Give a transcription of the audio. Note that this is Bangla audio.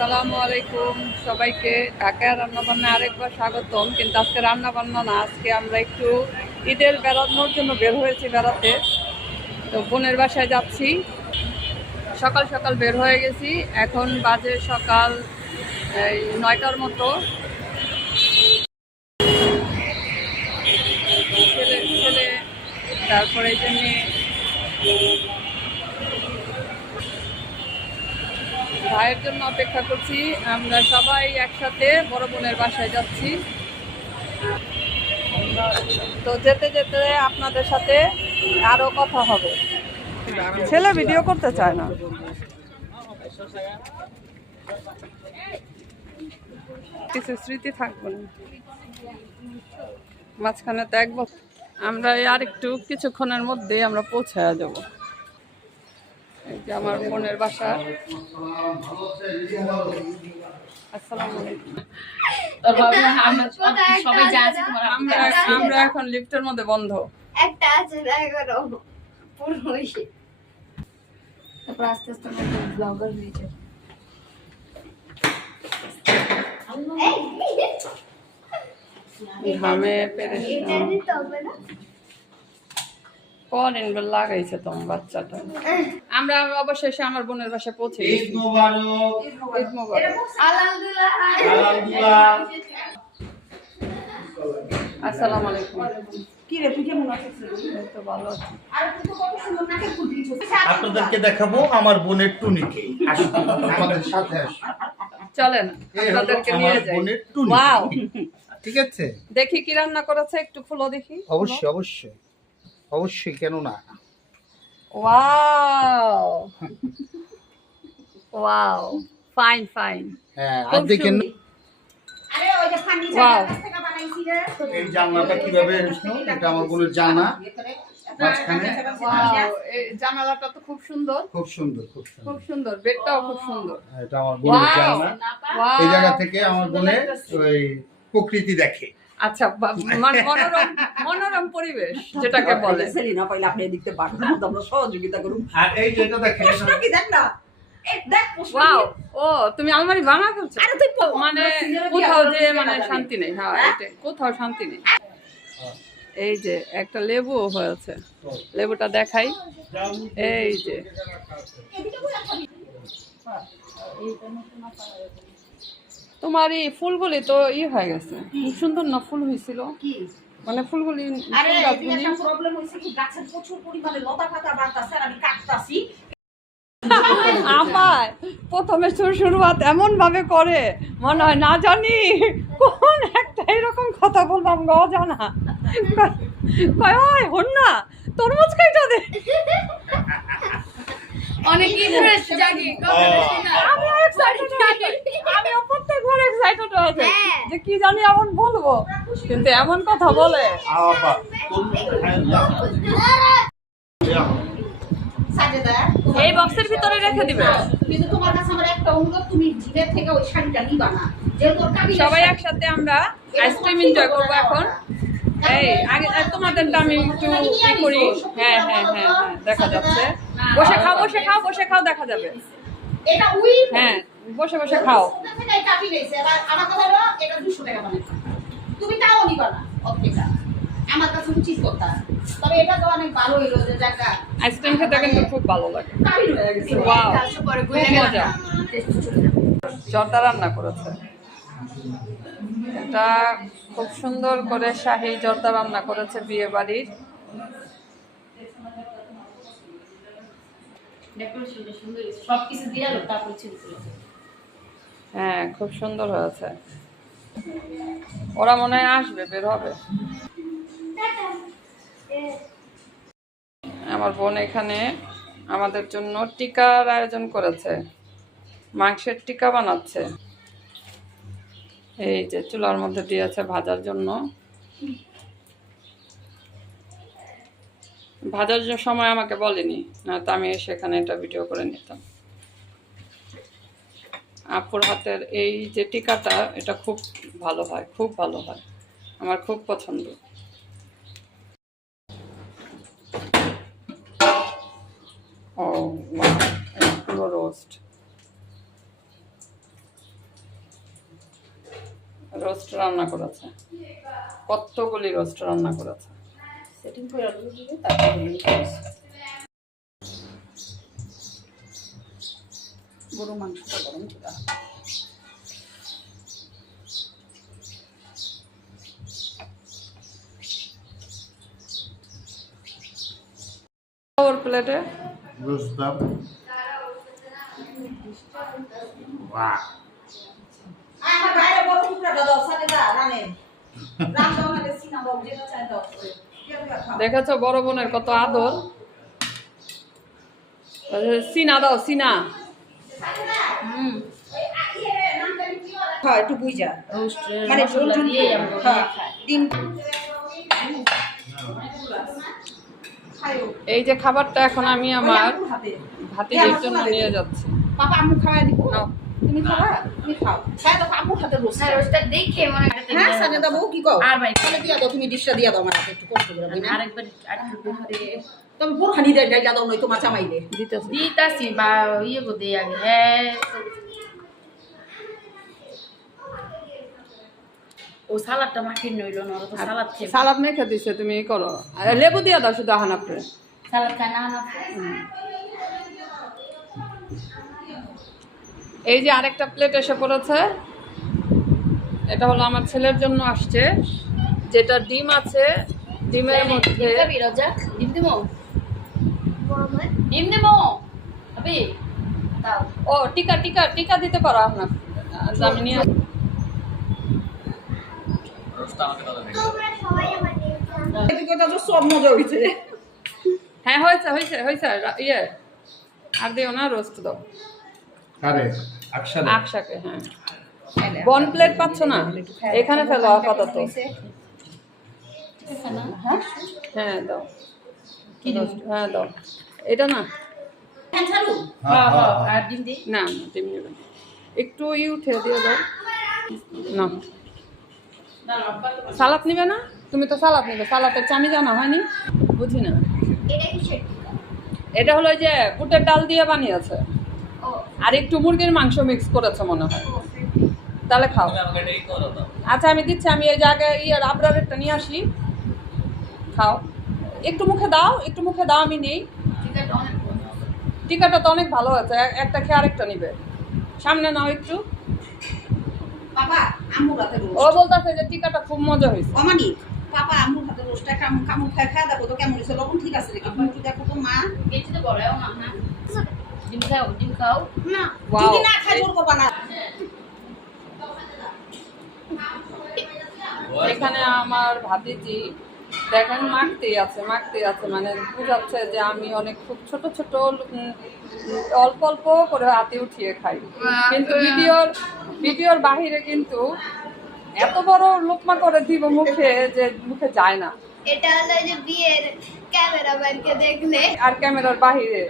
আসসালামু আলাইকুম সবাইকে। ঢাকায় রান্নাবান্না আরেকবার স্বাগতম। কিন্তু আজকে রান্নাবান্না না, আজকে আমরা একটু ঈদের বেড়ানোর জন্য বের হয়েছি বেড়াতে। তো বোনের বাসায় যাচ্ছি। সকাল সকাল বের হয়ে গেছি, এখন বাজে সকাল 9টার মতো। ছেলে তারপরে এই জন্যে ভাইয়ের জন্য অপেক্ষা করছি। আমরা সবাই একসাথে বড় বোনের বাসায় যাচ্ছি। তো যেতে যেতে আপনাদের সাথে আরো কথা হবে। ছেলে ভিডিও করতে চায় না, কিছু স্মৃতি থাকবে না মাঝখানে। তো এক বছর আমরা আর একটু কিছুক্ষণের মধ্যে আমরা পৌঁছায় যাব। এই যে আমার বোনের বাসা। আসসালামু আলাইকুম। আমরা এখন লিফটের মধ্যে বন্ধ। একটা আছে তারপর আস্তে আস্তে ব্লগার হয়েছে। ঘামে করেন লাগাইছে তোমার বাচ্চাটা। আমরা অবশেষে আমার বোনের বাসায় পৌঁছে গেছি। আসসালামু আলাইকুম। কি রে, তুই কেমন আছিস? তো ভালো আছি। আপনাদেরকে দেখাবো আমার বোনের টুনিকে। আমাদের সাথে আসুন, চলেন আপনাদেরকে নিয়ে যাই। ওয়াও, ঠিক আছে। দেখি কি রান্না করেছে, একটু খুলো দেখি। অবশ্যই অবশ্যই অবশ্যই, কেন না। Wow wow, fine fine. হ্যাঁ, আর দেখেন ওয়াও, এই জানলাটা কিভাবে হলো। এটা আমার বোনের জানলা, মাঝখানে। ওয়াও, এই জানালাটা তো খুব সুন্দর, খুব সুন্দর খুব খুব সুন্দর। সুন্দর। বেডটাও খুব সুন্দর। এটা আমার বোনের জানলা। ওয়াও, এই জায়গা থেকে আমার বোনের ওই প্রকৃতি দেখে। আচ্ছা, মনোরম মনোরম পরিবেশ যেটাকে বলে। সেলিনা পাইলে আপনি দেখতে পারবেন, আমরা সহযোগিতা করুন। আর এই যেটা দেখেন, প্রশ্ন কি দেখ না, দেখ প্রশ্ন। ওয়াও, ও তুমি আলমারি বানা ফেলছো। আরে তুই মানে কোথাও যে মানে শান্তি নেই। হ্যাঁ, এটাই, কোথাও শান্তি নেই। এই যে একটা লেবু হয়েছে, লেবুটা দেখাই। এই যে তোমার এই ফুলগুলি তো হয়ে গেছে, খুব সুন্দর না ফুল হয়েছিল। মানে ফুলগুলি আরে একটা প্রবলেম হইছে কি, গাছের প্রচুর পরিমাণে লতা পাতা বাড়তাছে আর আমি কাটতাছি। আমার প্রথমে শুরুয়াত এমন ভাবে করে, মনে হয় না জানি কোন একটা এরকম কথা বললাম গো, জানা কয় ওই হন না তরমুজ খাইটা দে। অনেক ইন্টারেস্ট জাগি আমি এক্সাইটেড আছি, আমি প্রত্যেকবার এক্সাইটেড আছি যে কি জানি এমন বলবো, কিন্তু এমন কথা বলে। আবা তরমুজ খায় না। সাজেদা, এই বক্সের ভিতরে রেখে দিবে। কিন্তু তোমার কাছে আমার একটা অনুরোধ, তুমি জিভের থেকে ওই শাড়িটা নিবা না, যেহেতু ওর কাবিনের সবাই একসাথে আমরা আইসক্রিম এনজয় করবো এখন। এই আগে তোমাদেরটা আমি একটু ই করি। হ্যাঁ হ্যাঁ হ্যাঁ হ্যাঁ, দেখা যাচ্ছে। বসে খাও বসে খাও বসে খাও, দেখা যাবে। এটা উই, হ্যাঁ বসে বসে খাও। ওটা থেকে এই কাবি লইছে। এবার আমার কথা হলো এটা 200 টাকা বানাই, তুমি তাও নিবা না অতটা, আমার কাছে উচিত কথা। তবে এটা তো অনেক ভালো হইলো যে জায়গা আইসক্রিম খেতে কিন্তু খুব ভালো লাগে। কাবি হয়ে গেছে। ওয়াও, পরে খুব মজা। জর্দা রান্না করেছে, এটা খুব সুন্দর করে শাহী জর্দা রান্না করেছে বিয়ে বাড়ির। ডেকোরেশনটা সুন্দর, সবকিছু দিয়ে আলো তারপর ছিল। হ্যাঁ খুব সুন্দর হয়েছে। ওরা মনে হয় আসবে, বের হবে। আমার বোন এখানে আমাদের জন্য টিকার আয়োজন করেছে, মাংসের টিকা বানাচ্ছে। এই যে চুলার মধ্যে দিয়েছে ভাজার জন্য। ভাজার সময় আমাকে বলেনি, না তো আমি সেখানে এটা ভিডিও করে নিতাম। আপুর হাতের এই যে টিকাটা, এটা খুব ভালো হয়, খুব ভালো হয়, আমার খুব পছন্দ। ও পুরো রোস্ট। রোস্ট রান্না করেছে, কতগুলি রোস্ট রান্না করেছে। সেটিং করে দিবে তারপর গরু মাংসটা গরম করে ওর প্লেটে রোস্তাম বাহ আমার বাইরে বড় টুকরাটা দাও সাথে দা রানে রান দাও না সিনা দাও যেটা চাই দাও দেখেছো বড় বোনের কত আদর। সিনা দাও, সিনা। হ্যাঁ একটু বুঝা রোস্ট মানে ঝোল ঝোল দিয়ে আমরা হ্যাঁ খাই। ডিম এই যে খাবারটা এখন আমি আমার হাতে ভাতিজির জন্য নিয়ে যাচ্ছি। পাপা আম্মু খাওয়াই দিব নাও। তুমি খাবা তুমি খাও খাই দাও আম্মুর হাতে রোস্ট না রোস্টটা দেখে মনে হয় হ্যাঁ সাজে দাও কি কও আর ভাই তাহলে দিয়া দাও তুমি ডিশটা দিয়া দাও আমার হাতে একটু কষ্ট করে দিই না আরেকবার আরেকটু তুমি পুরো খানি ডাইলা দাও নই তোমার চামাইলে দিতেছি। দিতাছি বা ইয়ে গো দিয়ে আগে হ্যাঁ ও সালাদটা মাখিয়ে নইল না ওরা তো সালাদ খেয়ে সালাদ মেখে দিছে, তুমি ই করো। আর লেবু দিয়ে দাও শুধু হানাফে। সালাদ খায় না না এই যে আরেকটা প্লেট এসে পড়েছে, এটা হলো আমার ছেলের জন্য আসছে, যেটা ডিম আছে, ডিমের মধ্যে খাবি রোজা ডিম দিমো ডিম দিমো আবে দাও ও টিকা টিকা টিকা দিতে পারো আপনার। আমি নিয়ে এদিকে তো সব মজা হইছে হ্যাঁ হয়েছে হয়েছে হয়েছে ইয়ে আর দিও না, রোস্ট দাও আরে আকশালে আকশাকে। হ্যাঁ বন প্লেট পাচ্ছ না, এখানে ফেলো আপাতত। হ্যাঁ দাও, হ্যাঁ দাও, এটা না হ্যাঁ ছাড়ু হ্যাঁ হ্যাঁ আর ডিম দি না না ডিম নেবে না। একটু উঠে দিয়ে দাও না। সালাদ নিবে না? তুমি তো সালাদ নিবে, সালাদের চামি জানা হয়নি, বুঝি না। এটা হলো ওই যে বুটের ডাল দিয়ে বানিয়েছে আর একটু মুরগির মাংস মিক্স করেছে মনে হয়। তাহলে খাও। আচ্ছা আমি দিচ্ছি, আমি এই জায়গায় আবরারেরটা নিয়ে আসি, খাও। একটু মুখে দাও, একটু মুখে দাও, আমি নেই। টিকাটা তো অনেক ভালো হয়েছে, একটা খেয়ে আরেকটা নিবে। সামনে নাও একটু। পাপা আম্মুর হাতে ও রোস্ট বলতেছে যে টিকাটা খুব মজা হয়েছে। অমানি পাপা আম্মুর হাতে রোস্টটা কামু খায় দেখো তো কেমন হয়েছে লবণ ঠিক আছে নাকি একটু দেখো তো মা বেঁচে তো বড়াও না হ্যাঁ ডিম খাও ডিম খাও না Wow. যদি না খাই জোর করবা না এখানে আমার ভাতিজি দেখেন মাখতেই আছে মানে বুঝাচ্ছে যে আমি অনেক খুব ছোট ছোট অল্প অল্প করে হাতে উঠিয়ে খাই, কিন্তু ভিডিওর বাহিরে কিন্তু এত বড় লোকমা করে দিব মুখে যে মুখে যায় না। এটা হলো যে বিয়ের ক্যামেরাম্যানকে দেখলে আর ক্যামেরার বাহিরে